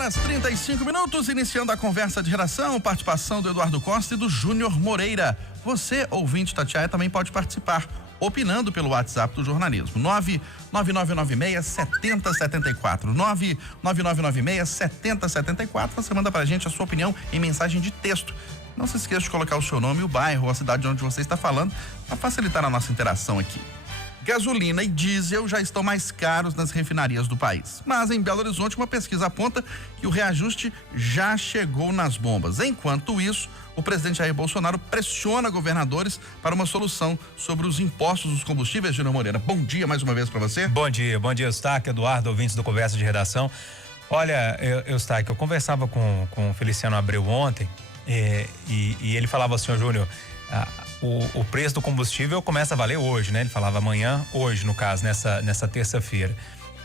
8h35, iniciando a conversa de redação, participação do Eduardo Costa e do Júnior Moreira. Você, ouvinte Tatiaia, também pode participar, opinando pelo WhatsApp do jornalismo. 99996-7074. 99996-7074. Você manda pra gente a sua opinião em mensagem de texto. Não se esqueça de colocar o seu nome, o bairro, a cidade de onde você está falando, para facilitar a nossa interação aqui. Gasolina e diesel já estão mais caros nas refinarias do país. Mas em Belo Horizonte, uma pesquisa aponta que o reajuste já chegou nas bombas. Enquanto isso, o presidente Jair Bolsonaro pressiona governadores para uma solução sobre os impostos dos combustíveis. Júnior Moreira, bom dia mais uma vez para você. Bom dia, Eustáquio, Eduardo, ouvintes do Conversa de Redação. Olha, Eustáquio, eu conversava com o Feliciano Abreu ontem e ele falava assim, Júnior, o preço do combustível começa a valer hoje, né? Ele falava amanhã, hoje no caso, nessa terça-feira.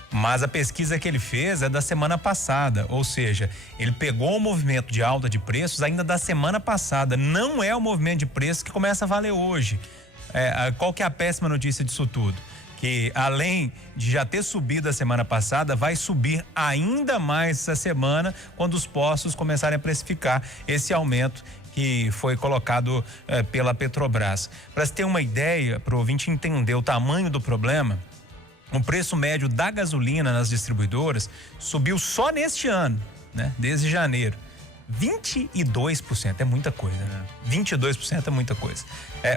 Mas a pesquisa que ele fez é da semana passada, ou seja, ele pegou o movimento de alta de preços ainda da semana passada. Não é o movimento de preços que começa a valer hoje. Qual que é a péssima notícia disso tudo? Que além de já ter subido a semana passada, vai subir ainda mais essa semana quando os postos começarem a precificar esse aumento que foi colocado pela Petrobras. Para você ter uma ideia, para o ouvinte entender o tamanho do problema, o preço médio da gasolina nas distribuidoras subiu só neste ano, né? Desde janeiro. 22%, é muita coisa, né? 22% é muita coisa.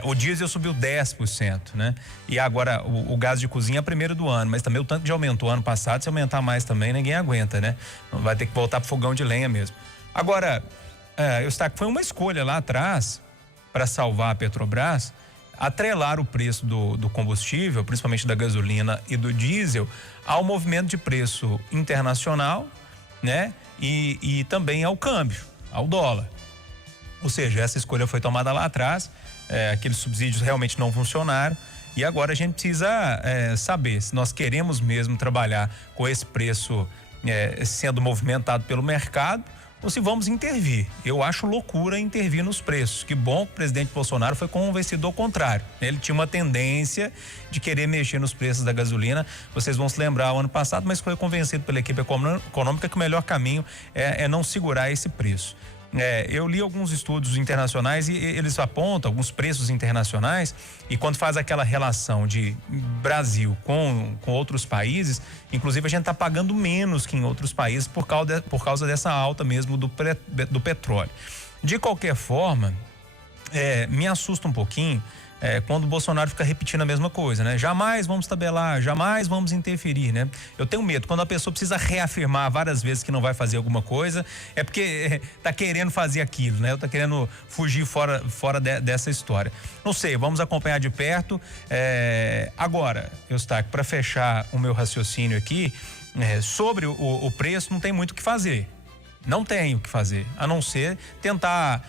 O diesel subiu 10%, né? E agora o gás de cozinha é primeiro do ano, mas também o tanto que já aumentou ano passado, se aumentar mais também, ninguém aguenta, né? Vai ter que voltar pro fogão de lenha mesmo. Agora, Eustáquio, foi uma escolha lá atrás para salvar a Petrobras, atrelar o preço do combustível, principalmente da gasolina e do diesel, ao movimento de preço internacional, né? E também ao câmbio, ao dólar. Ou seja, essa escolha foi tomada lá atrás, aqueles subsídios realmente não funcionaram e agora a gente precisa saber se nós queremos mesmo trabalhar com esse preço sendo movimentado pelo mercado ou se vamos intervir. Eu acho loucura intervir nos preços. Que bom que o presidente Bolsonaro foi convencido ao contrário. Ele tinha uma tendência de querer mexer nos preços da gasolina. Vocês vão se lembrar o ano passado, mas foi convencido pela equipe econômica que o melhor caminho é não segurar esse preço. Eu li alguns estudos internacionais e eles apontam alguns preços internacionais e quando faz aquela relação de Brasil com outros países, inclusive a gente está pagando menos que em outros países por causa dessa alta mesmo do petróleo. De qualquer forma, me assusta um pouquinho quando o Bolsonaro fica repetindo a mesma coisa, né? Jamais vamos tabelar, jamais vamos interferir, né? Eu tenho medo, quando a pessoa precisa reafirmar várias vezes que não vai fazer alguma coisa, é porque tá querendo fazer aquilo, né? Tá querendo fugir fora dessa história. Não sei, vamos acompanhar de perto. Agora, Eustáquio, para fechar o meu raciocínio aqui, sobre o preço, não tem muito o que fazer. Não tem o que fazer, a não ser tentar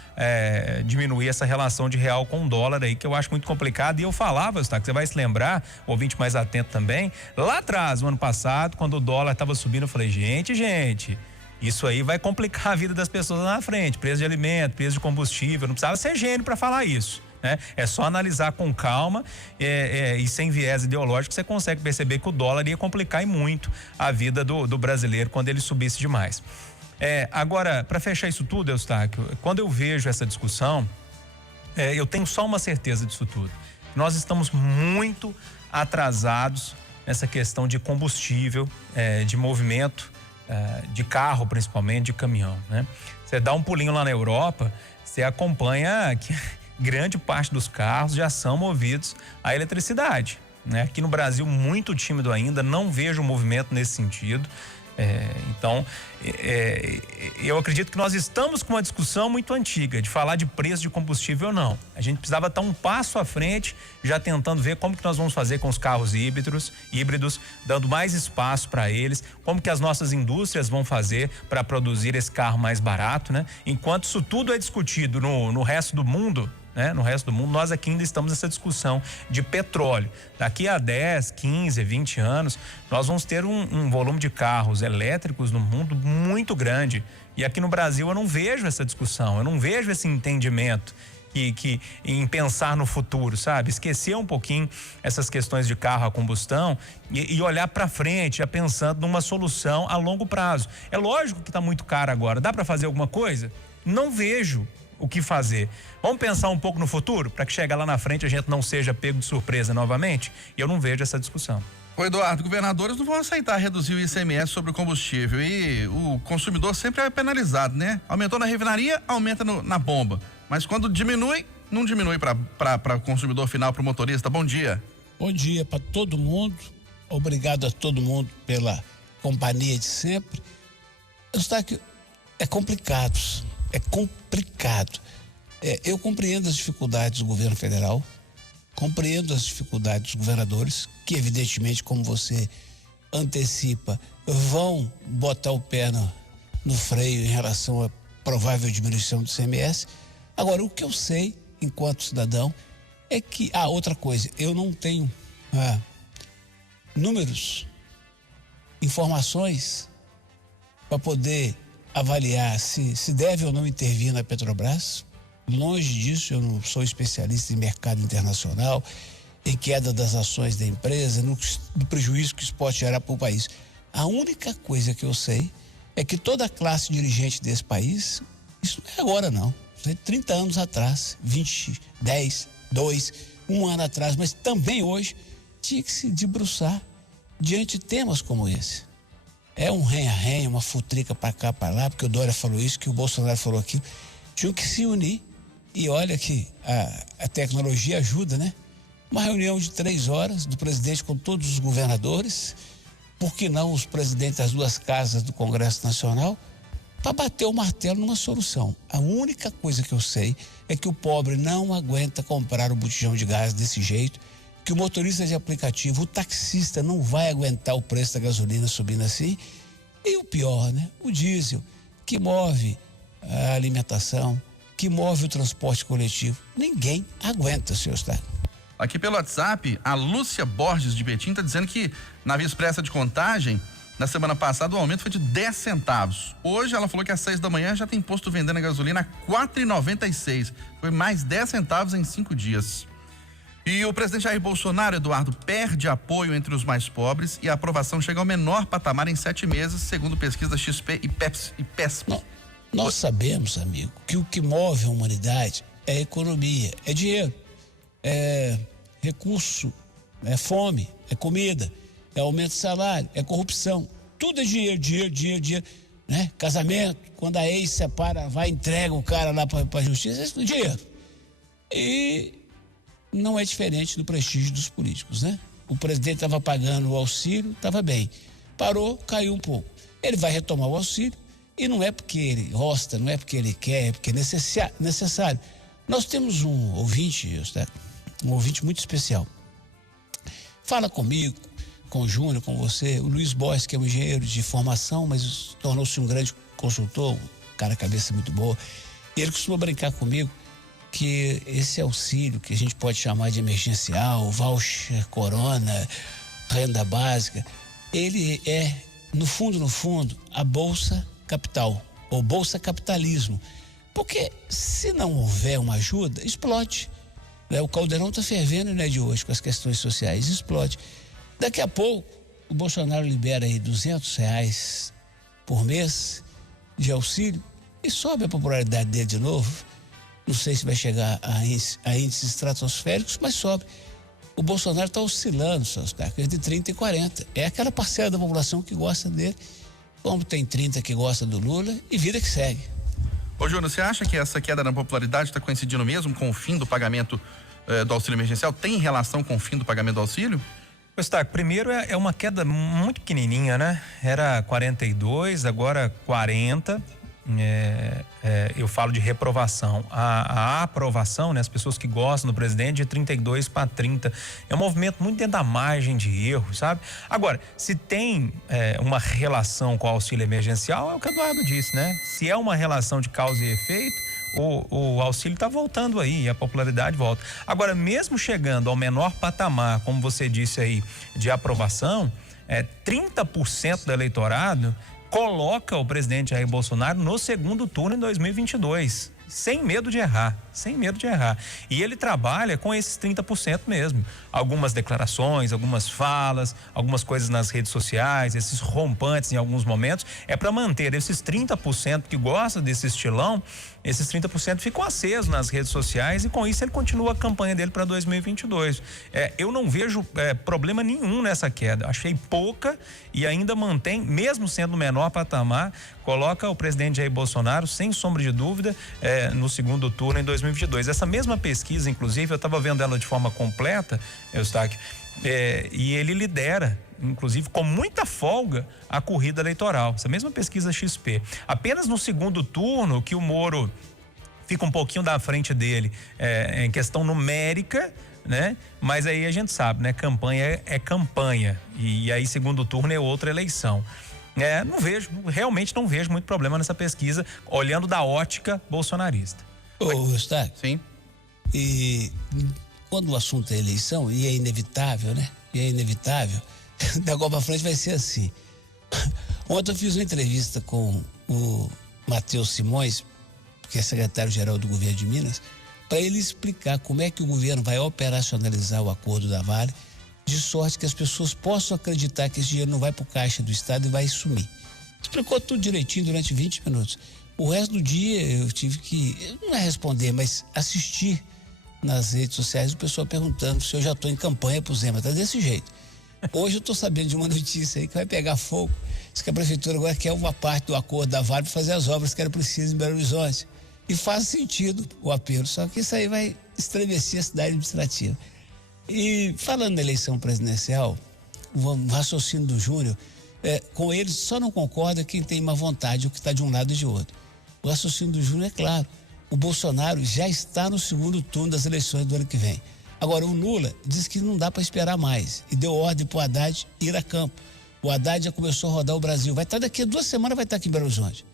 diminuir essa relação de real com dólar aí, que eu acho muito complicado. E eu falava, Eustáquio, você vai se lembrar, o ouvinte mais atento também, lá atrás, no ano passado, quando o dólar estava subindo, eu falei, gente, isso aí vai complicar a vida das pessoas lá na frente, preço de alimento, preço de combustível, não precisava ser gênio para falar isso. É só analisar com calma e sem viés ideológico, você consegue perceber que o dólar ia complicar e muito a vida do brasileiro quando ele subisse demais. Agora, para fechar isso tudo, Eustáquio, quando eu vejo essa discussão, eu tenho só uma certeza disso tudo. Nós estamos muito atrasados nessa questão de combustível, de movimento, de carro principalmente, de caminhão, né? Você dá um pulinho lá na Europa, você acompanha que grande parte dos carros já são movidos a eletricidade, né? Aqui no Brasil, muito tímido ainda, não vejo movimento nesse sentido. Então, eu acredito que nós estamos com uma discussão muito antiga de falar de preço de combustível ou não. A gente precisava estar um passo à frente, já tentando ver como que nós vamos fazer com os carros híbridos, dando mais espaço para eles, como que as nossas indústrias vão fazer para produzir esse carro mais barato, né? Enquanto isso tudo é discutido no resto do mundo, né? No resto do mundo, nós aqui ainda estamos nessa discussão de petróleo. Daqui a 10, 15, 20 anos, nós vamos ter um volume de carros elétricos no mundo muito grande. E aqui no Brasil eu não vejo essa discussão, eu não vejo esse entendimento. em pensar no futuro, sabe? Esquecer um pouquinho essas questões de carro a combustão e olhar para frente, já pensando numa solução a longo prazo. É lógico que está muito caro agora. Dá para fazer alguma coisa? Não vejo o que fazer. Vamos pensar um pouco no futuro, para que chegar lá na frente a gente não seja pego de surpresa novamente? E eu não vejo essa discussão. Ô Eduardo, governadores não vão aceitar reduzir o ICMS sobre o combustível e o consumidor sempre é penalizado, né? Aumentou na refinaria, aumenta na bomba. Mas quando diminui, não diminui para o consumidor final, para o motorista. Bom dia. Bom dia para todo mundo. Obrigado a todo mundo pela companhia de sempre. Eustáquio, é complicado. É complicado. Eu compreendo as dificuldades do governo federal, compreendo as dificuldades dos governadores, que evidentemente, como você antecipa, vão botar o pé no freio em relação à provável diminuição do ICMS. Agora, o que eu sei, enquanto cidadão, é que... outra coisa, eu não tenho números, informações para poder avaliar se deve ou não intervir na Petrobras. Longe disso, eu não sou especialista em mercado internacional, em queda das ações da empresa, no prejuízo que isso pode gerar para o país. A única coisa que eu sei é que toda a classe dirigente desse país, isso não é agora não, isso é 30 anos atrás, 20, 10, 2, um ano atrás, mas também hoje, tinha que se debruçar diante de temas como esse. É um renha-renha, uma futrica para cá, para lá, porque o Dória falou isso, que o Bolsonaro falou aquilo. Tinham que se unir. E olha que a tecnologia ajuda, né? Uma reunião de 3 horas do presidente com todos os governadores, por que não os presidentes das 2 casas do Congresso Nacional, para bater o martelo numa solução. A única coisa que eu sei é que o pobre não aguenta comprar o botijão de gás desse jeito, que o motorista de aplicativo, o taxista não vai aguentar o preço da gasolina subindo assim. E o pior, né? O diesel, que move a alimentação, que move o transporte coletivo. Ninguém aguenta, senhor Eustáquio. Aqui pelo WhatsApp, a Lúcia Borges de Betim está dizendo que na Via Expressa de Contagem, na semana passada, o aumento foi de 10 centavos. Hoje ela falou que às 6 da manhã já tem posto vendendo a gasolina a R$ 4,96. Foi mais 10 centavos em 5 dias. E o presidente Jair Bolsonaro, Eduardo, perde apoio entre os mais pobres e a aprovação chega ao menor patamar em 7 meses, segundo pesquisa da XP e PESP. Nós sabemos, amigo, que o que move a humanidade é a economia, é dinheiro, é recurso, é fome, é comida, é aumento de salário, é corrupção. Tudo é dinheiro, né? Casamento, quando a ex separa, vai e entrega o cara lá para a justiça, isso é dinheiro. E não é diferente do prestígio dos políticos, né? O presidente estava pagando o auxílio, estava bem. Parou, caiu um pouco. Ele vai retomar o auxílio. E não é porque ele gosta, não é porque ele quer, é porque é necessário. Nós temos um ouvinte, um ouvinte muito especial. Fala comigo, com o Júnior, com você, o Luiz Borges, que é um engenheiro de formação, mas tornou-se um grande consultor, um cara cabeça muito boa. Ele costuma brincar comigo que esse auxílio, que a gente pode chamar de emergencial, voucher, corona, renda básica, ele é, no fundo, a Bolsa Capital, ou Bolsa Capitalismo. Porque se não houver uma ajuda, explode. O caldeirão está fervendo, né, de hoje, com as questões sociais, explode. Daqui a pouco, o Bolsonaro libera aí R$200 por mês de auxílio e sobe a popularidade dele de novo. Não sei se vai chegar a índices estratosféricos, mas sobe. O Bolsonaro está oscilando, entre 30 e 40. É aquela parcela da população que gosta dele, como tem 30 que gosta do Lula, e vida que segue. Ô Júnior, você acha que essa queda na popularidade está coincidindo mesmo com o fim do pagamento do auxílio emergencial? Tem relação com o fim do pagamento do auxílio? Eustáquio, primeiro é uma queda muito pequenininha, né? Era 42, agora 40. Eu falo de reprovação. A aprovação, né, as pessoas que gostam do presidente, de 32 para 30. É um movimento muito dentro da margem de erro, sabe? Agora, se tem uma relação com o auxílio emergencial, é o que o Eduardo disse, né? Se é uma relação de causa e efeito, o auxílio está voltando aí e a popularidade volta. Agora, mesmo chegando ao menor patamar, como você disse aí, de aprovação, 30% do eleitorado coloca o presidente Jair Bolsonaro no segundo turno em 2022. sem medo de errar, E ele trabalha com esses 30% mesmo. Algumas declarações, algumas falas, algumas coisas nas redes sociais, esses rompantes em alguns momentos, é para manter esses 30% que gostam desse estilão, esses 30% ficam acesos nas redes sociais e com isso ele continua a campanha dele para 2022. Eu não vejo problema nenhum nessa queda. Achei pouca e ainda mantém, mesmo sendo o menor patamar, coloca o presidente Jair Bolsonaro, sem sombra de dúvida, no segundo turno em 2022. Essa mesma pesquisa, inclusive, eu estava vendo ela de forma completa, Eustáquio, e ele lidera, inclusive com muita folga, a corrida eleitoral. Essa mesma pesquisa XP. Apenas no segundo turno que o Moro fica um pouquinho da frente dele em questão numérica, né? Mas aí a gente sabe, né? Campanha é campanha e aí segundo turno é outra eleição. Realmente não vejo muito problema nessa pesquisa, olhando da ótica bolsonarista. Ô, Eustáquio. Sim. E quando o assunto é eleição, e é inevitável, né? Da agora pra frente vai ser assim. Ontem eu fiz uma entrevista com o Matheus Simões, que é secretário-geral do governo de Minas, para ele explicar como é que o governo vai operacionalizar o acordo da Vale, de sorte que as pessoas possam acreditar que esse dinheiro não vai para o caixa do Estado e vai sumir. Explicou tudo direitinho durante 20 minutos. O resto do dia eu tive que, não é responder, mas assistir nas redes sociais o pessoal perguntando se eu já estou em campanha pro Zema. Tá desse jeito. Hoje eu estou sabendo de uma notícia aí que vai pegar fogo. Diz que a prefeitura agora quer uma parte do acordo da Vale para fazer as obras que era preciso em Belo Horizonte. E faz sentido o apelo, só que isso aí vai estremecer a cidade administrativa. E falando na eleição presidencial, o raciocínio do Júnior, com eles só não concorda quem tem má vontade ou que está de um lado e de outro. O raciocínio do Júnior é claro. O Bolsonaro já está no segundo turno das eleições do ano que vem. Agora, o Lula diz que não dá para esperar mais e deu ordem para o Haddad ir a campo. O Haddad já começou a rodar o Brasil. Vai estar daqui a 2 semanas, vai estar aqui em Belo Horizonte.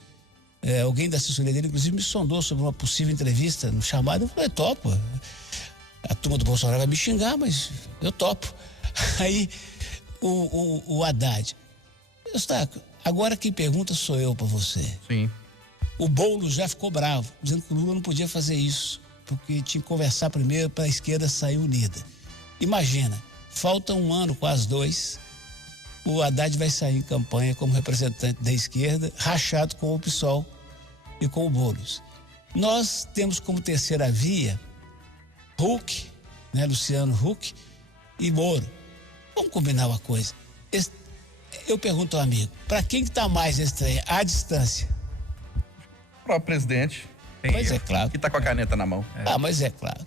Alguém da assessoria dele, inclusive, me sondou sobre uma possível entrevista no chamado. Eu falei, topo. A turma do Bolsonaro vai me xingar, mas eu topo. Aí, o Haddad. Eustáquio, agora quem pergunta sou eu para você. Sim. O Boulos já ficou bravo, dizendo que o Lula não podia fazer isso, porque tinha que conversar primeiro para a esquerda sair unida. Imagina, falta 1 ano, quase 2, o Haddad vai sair em campanha como representante da esquerda, rachado com o PSOL e com o Boulos. Nós temos como terceira via Huck, né, Luciano Huck e Moro. Vamos combinar uma coisa. Eu pergunto ao amigo, para quem que tá mais estranho? À distância. O próprio presidente. Mas é claro. Que tá com a caneta na mão. Mas é claro.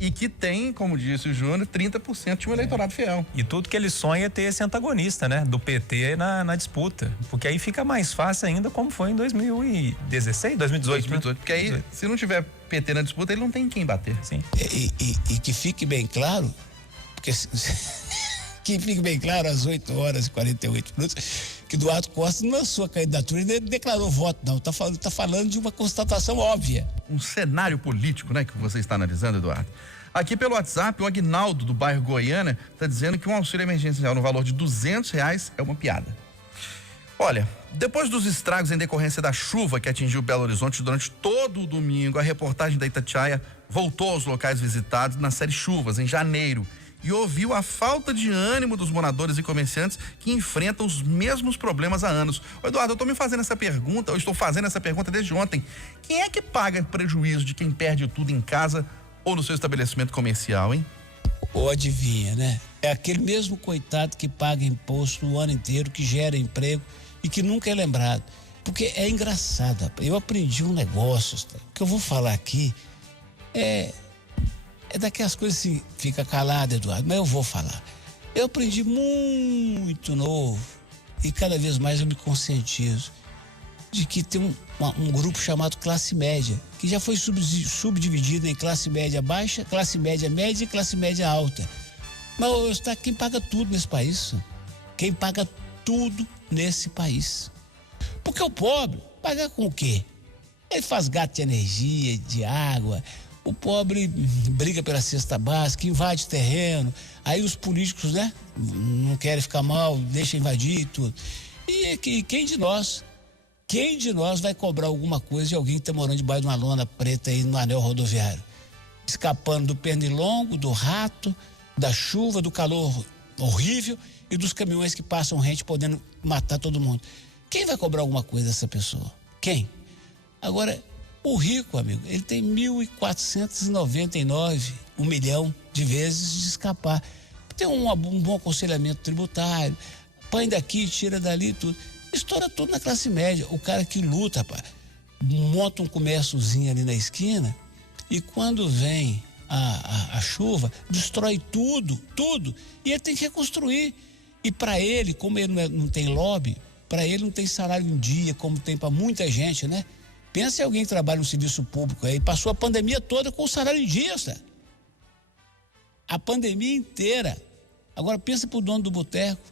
E que tem, como disse o Júnior, 30% de um eleitorado fiel. E tudo que ele sonha é ter esse antagonista, né? Do PT na disputa. Porque aí fica mais fácil ainda, como foi em 2016, 2018. Porque aí, se não tiver PT na disputa, ele não tem quem bater. Sim. E que fique bem claro, porque que fique bem claro, às 8h48, que Eduardo Costa não lançou a candidatura e nem declarou voto, não. Tá falando de uma constatação óbvia. Um cenário político, né, que você está analisando, Eduardo. Aqui pelo WhatsApp, o Aguinaldo, do bairro Goiânia, está dizendo que um auxílio emergencial no valor de R$200 é uma piada. Olha, depois dos estragos em decorrência da chuva que atingiu Belo Horizonte durante todo o domingo, a reportagem da Itatiaia voltou aos locais visitados na série Chuvas, em janeiro, e ouviu a falta de ânimo dos moradores e comerciantes que enfrentam os mesmos problemas há anos. Ô Eduardo, eu estou fazendo essa pergunta desde ontem. Quem é que paga prejuízo de quem perde tudo em casa ou no seu estabelecimento comercial, hein? Ou adivinha, né? É aquele mesmo coitado que paga imposto o ano inteiro, que gera emprego e que nunca é lembrado. Porque é engraçado, rapaz. Eu aprendi um negócio, que eu vou falar aqui, é daquelas coisas assim, fica calado, Eduardo, mas eu vou falar. Eu aprendi muito novo e cada vez mais eu me conscientizo de que tem um grupo chamado classe média, que já foi subdividido em classe média baixa, classe média média e classe média alta. Mas quem paga tudo nesse país? Quem paga tudo nesse país? Porque o pobre paga com o quê? Ele faz gasto de energia, de água. O pobre briga pela cesta básica, invade terreno, aí os políticos, né, não querem ficar mal, deixa invadir e tudo. E quem de nós Quem de nós vai cobrar alguma coisa de alguém que está morando debaixo de uma lona preta aí no anel rodoviário? Escapando do pernilongo, do rato, da chuva, do calor horrível e dos caminhões que passam rente podendo matar todo mundo. Quem vai cobrar alguma coisa dessa pessoa? Quem? Agora, o rico, amigo, ele tem 1.499, 1 milhão de vezes de escapar. Tem um bom aconselhamento tributário, põe daqui, tira dali, tudo. Estoura tudo na classe média. O cara que luta, rapaz, monta um comérciozinho ali na esquina e quando vem a chuva, destrói tudo. E ele tem que reconstruir. E para ele, como ele não tem lobby, para ele não tem salário em dia, como tem para muita gente, né? Pensa em alguém que trabalha no serviço público aí, passou a pandemia toda com o salário em dia, tá? A pandemia inteira. Agora pensa pro dono do boteco.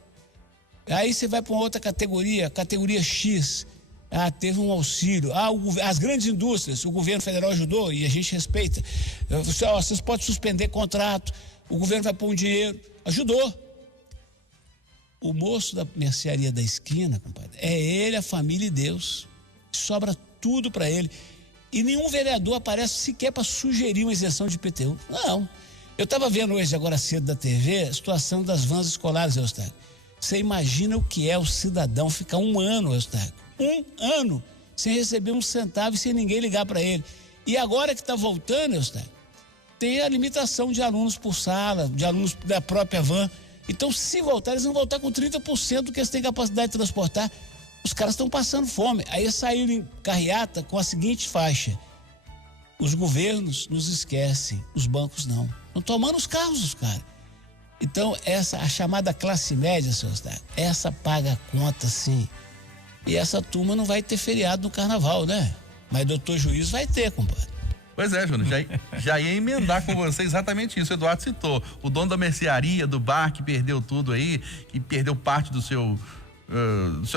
Aí você vai para uma outra categoria X. Teve um auxílio. As grandes indústrias, o governo federal ajudou e a gente respeita. Vocês podem suspender contrato, o governo vai pôr um dinheiro. Ajudou. O moço da mercearia da esquina, compadre, é ele, a família e Deus. Sobra tudo para ele. E nenhum vereador aparece sequer para sugerir uma isenção de IPTU. Não. Eu estava vendo hoje, agora cedo da TV, a situação das vans escolares, Eustáquio. Você imagina o que é o cidadão ficar 1 ano, Eustáquio, 1 ano, sem receber um centavo e sem ninguém ligar para ele. E agora que está voltando, Eustáquio, tem a limitação de alunos por sala, de alunos da própria van. Então, se voltar, eles vão voltar com 30% do que eles têm capacidade de transportar. Os caras estão passando fome. Aí saíram em carreata com a seguinte faixa: os governos nos esquecem, os bancos não. Estão tomando os carros dos caras. Então, a chamada classe média, senhor Eustáquio, essa paga a conta, sim. E essa turma não vai ter feriado no carnaval, né? Mas doutor Juiz vai ter, compadre. Pois é, Júnior, já ia emendar com você exatamente isso. O Eduardo citou, o dono da mercearia, do bar que perdeu tudo aí, que perdeu parte do seu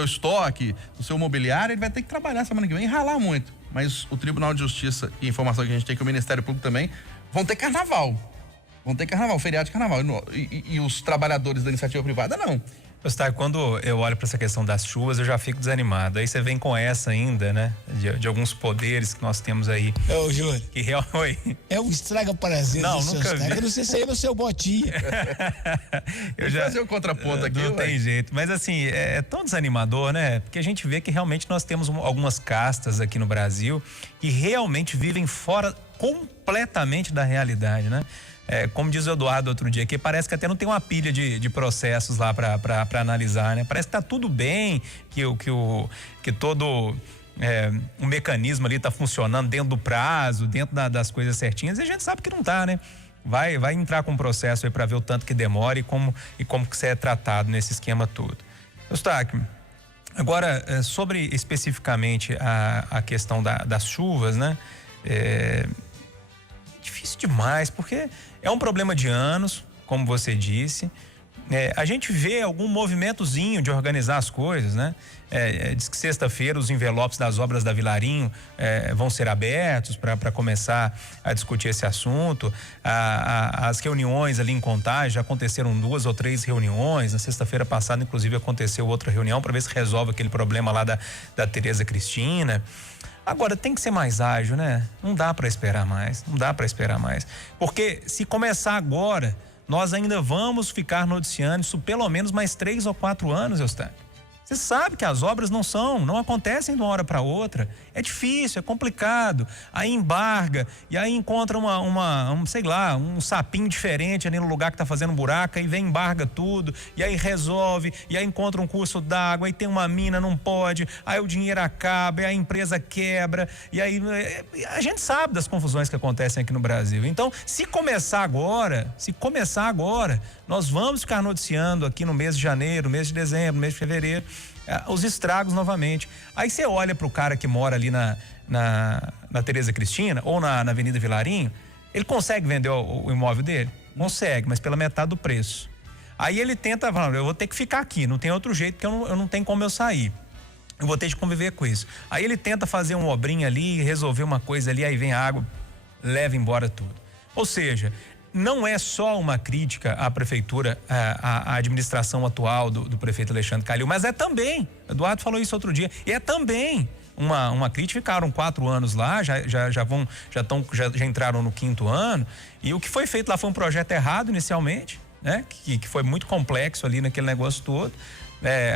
estoque, do seu mobiliário, ele vai ter que trabalhar semana que vem e ralar muito. Mas o Tribunal de Justiça e a informação que a gente tem que o Ministério Público também vão ter carnaval. Feriado de carnaval. E os trabalhadores da iniciativa privada, não. Eustáquio, quando eu olho para essa questão das chuvas, eu já fico desanimado. Aí você vem com essa ainda, né? De alguns poderes que nós temos aí. Ô, Júlio. Que realmente... É um estraga-prazer. Não, nunca vi. Eu não sei se aí no seu botinha. Eu já fazer o contraponto aqui. Não tem jeito. Mas assim, é tão desanimador, né? Porque a gente vê que realmente nós temos algumas castas aqui no Brasil que realmente vivem fora completamente da realidade, né? Como diz o Eduardo outro dia, que parece que até não tem uma pilha de processos lá para analisar, né? Parece que tá tudo bem, que todo o mecanismo ali tá funcionando dentro do prazo, dentro das coisas certinhas, e a gente sabe que não tá, né? Vai entrar com um processo aí para ver o tanto que demora e como que isso é tratado nesse esquema todo. Eustáquio, agora sobre especificamente a questão das chuvas, né? Difícil demais, porque é um problema de anos, como você disse. A gente vê algum movimentozinho de organizar as coisas, né? Diz que sexta-feira os envelopes das obras da Vilarinho vão ser abertos para começar a discutir esse assunto. As reuniões ali em Contagem, já aconteceram 2 ou 3 reuniões. Na sexta-feira passada, inclusive, aconteceu outra reunião para ver se resolve aquele problema lá da Tereza Cristina. Agora, tem que ser mais ágil, né? Não dá para esperar mais, Porque se começar agora, nós ainda vamos ficar noticiando isso pelo menos mais 3 ou 4 anos, Eustáquio. Você sabe que as obras não acontecem de uma hora para outra. É difícil, é complicado. Aí embarga, e aí encontra um sapinho diferente ali no lugar que tá fazendo buraco, aí vem, embarga tudo, e aí resolve, e aí encontra um curso d'água, aí tem uma mina, não pode, aí o dinheiro acaba, aí a empresa quebra, e aí a gente sabe das confusões que acontecem aqui no Brasil. Então, se começar agora, nós vamos ficar noticiando aqui no mês de janeiro, mês de dezembro, mês de fevereiro, os estragos novamente. Aí você olha pro cara que mora ali na Tereza Cristina ou na Avenida Vilarinho, ele consegue vender o imóvel dele? Consegue, mas pela metade do preço. Aí ele tenta falar, eu vou ter que ficar aqui, não tem outro jeito, porque eu não tenho como eu sair. Eu vou ter que conviver com isso. Aí ele tenta fazer uma obrinha ali, resolver uma coisa ali, aí vem a água, leva embora tudo. Ou seja, não é só uma crítica à prefeitura, à administração atual do prefeito Alexandre Calil, mas é também, Eduardo falou isso outro dia, e é também uma crítica. Ficaram 4 anos lá, já entraram no 5º ano, e o que foi feito lá foi um projeto errado inicialmente, né? Que foi muito complexo ali naquele negócio todo.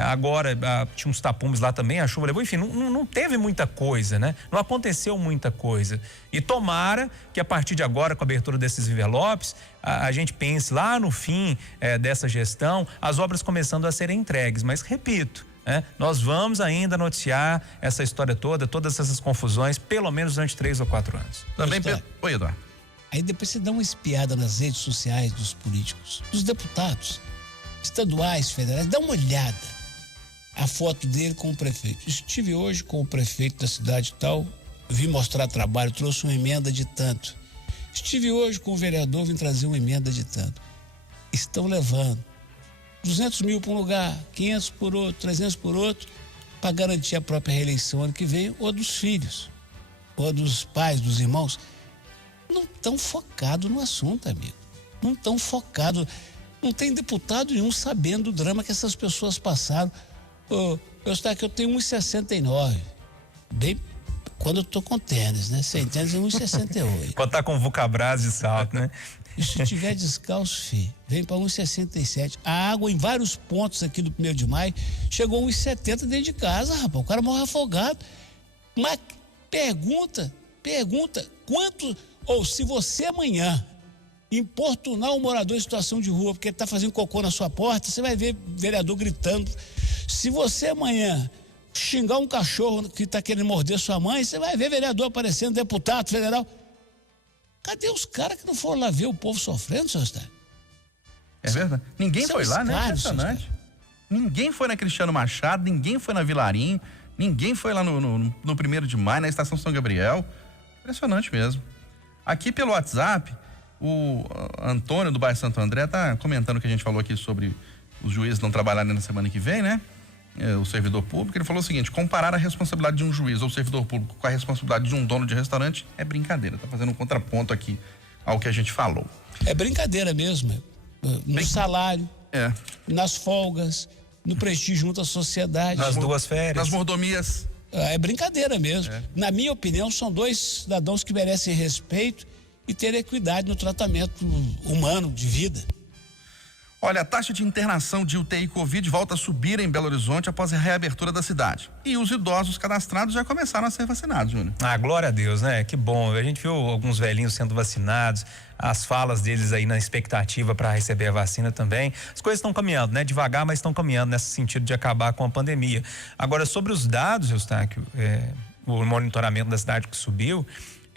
Agora tinha uns tapumes lá também, a chuva levou, enfim, não teve muita coisa, né? Não aconteceu muita coisa. E tomara que a partir de agora, com a abertura desses envelopes, a gente pense lá no fim dessa gestão, as obras começando a serem entregues. Mas repito, nós vamos ainda noticiar essa história toda, todas essas confusões, pelo menos durante 3 ou 4 anos. Também, Oi, Eduardo. Aí depois você dá uma espiada nas redes sociais dos políticos, dos deputados estaduais, federais, dá uma olhada a foto dele com o prefeito. Estive hoje com o prefeito da cidade tal, vim mostrar trabalho, trouxe uma emenda de tanto. Estive hoje com o vereador, vim trazer uma emenda de tanto. Estão levando 200 mil para um lugar, 500 por outro, 300 por outro, para garantir a própria reeleição ano que vem, ou dos filhos, ou dos pais, dos irmãos. Não estão focados no assunto, amigo. Não estão focados. Não tem deputado nenhum sabendo o drama que essas pessoas passaram. Eu tenho 1,69. Bem, quando eu tô com tênis, né? Sem tênis é 1,68. Quando tá com Vulcabras de salto, né? E se tiver descalço, filho, vem para 1,67. A água em vários pontos aqui do 1º de maio chegou a 1,70 dentro de casa, rapaz. O cara morre afogado. Mas pergunta, quanto... Ou se você amanhã importunar um morador em situação de rua porque ele está fazendo cocô na sua porta, você vai ver vereador gritando. Se você amanhã xingar um cachorro que está querendo morder sua mãe, você vai ver vereador aparecendo, deputado federal. Cadê os caras que não foram lá ver o povo sofrendo, senhor Estado? É verdade. Ninguém foi lá, né? Impressionante. Ninguém foi na Cristiano Machado, ninguém foi na Vilarim, ninguém foi lá no 1º de maio, na Estação São Gabriel. Impressionante mesmo. Aqui pelo WhatsApp, o Antônio do bairro Santo André tá comentando o que a gente falou aqui sobre os juízes não trabalharem na semana que vem, né? O servidor público. Ele falou o seguinte: comparar a responsabilidade de um juiz ou servidor público com a responsabilidade de um dono de restaurante é brincadeira. Tá fazendo um contraponto aqui ao que a gente falou. É brincadeira mesmo. No salário, nas folgas, no prestígio junto à sociedade. Nas 2 férias. Nas mordomias. É brincadeira mesmo. Na minha opinião, são 2 cidadãos que merecem respeito e ter equidade no tratamento humano de vida. Olha, a taxa de internação de UTI Covid volta a subir em Belo Horizonte após a reabertura da cidade. E os idosos cadastrados já começaram a ser vacinados, Júnior. Glória a Deus, né? Que bom. A gente viu alguns velhinhos sendo vacinados, as falas deles aí na expectativa para receber a vacina também. As coisas estão caminhando, né? Devagar, mas estão caminhando nesse sentido de acabar com a pandemia. Agora, sobre os dados, Eustáquio, o monitoramento da cidade que subiu,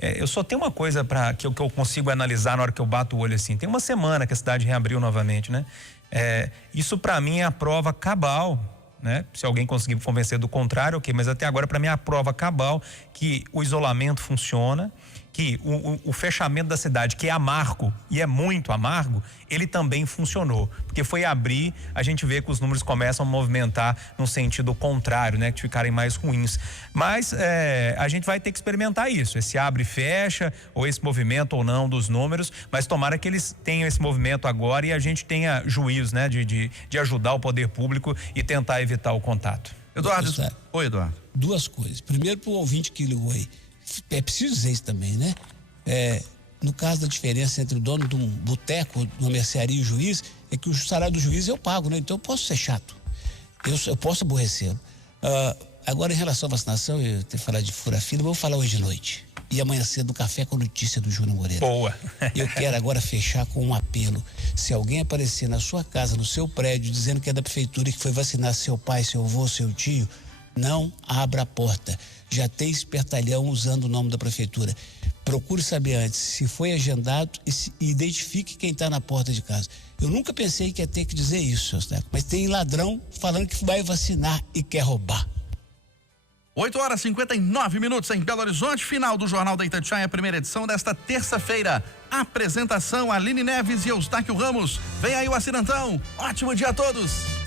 eu só tenho uma coisa que eu consigo analisar na hora que eu bato o olho assim. Tem uma semana que a cidade reabriu novamente, né? Isso para mim é a prova cabal, né? Se alguém conseguir convencer do contrário, ok, mas até agora para mim é a prova cabal que o isolamento funciona, que o fechamento da cidade, que é amargo e é muito amargo, ele também funcionou, porque foi abrir, a gente vê que os números começam a movimentar no sentido contrário, né, que ficarem mais ruins, mas a gente vai ter que experimentar isso, esse abre e fecha, ou esse movimento ou não dos números, mas tomara que eles tenham esse movimento agora e a gente tenha juízo, né, de ajudar o poder público e tentar evitar o contato. Eduardo. Oi, Eduardo. 2 coisas. Primeiro, pro ouvinte que ligou aí, é preciso dizer isso também, né? No caso da diferença entre o dono de um boteco, uma mercearia e o juiz, é que o salário do juiz eu pago, né? Então eu posso ser chato, eu posso aborrecê-lo. Agora, em relação à vacinação, eu tenho falado de fura-fila, vou falar hoje de noite. E amanhã cedo no café com a notícia do Júnior Moreira. Boa. Eu quero agora fechar com um apelo. Se alguém aparecer na sua casa, no seu prédio, dizendo que é da prefeitura e que foi vacinar seu pai, seu avô, seu tio, não abra a porta. Já tem espertalhão usando o nome da prefeitura. Procure saber antes se foi agendado e identifique quem está na porta de casa. Eu nunca pensei que ia ter que dizer isso, mas tem ladrão falando que vai vacinar e quer roubar. 8h59 em Belo Horizonte, final do Jornal da Itatiaia, primeira edição desta terça-feira. Apresentação: Aline Neves e Eustáquio Ramos. Vem aí o Acidentão. Ótimo dia a todos.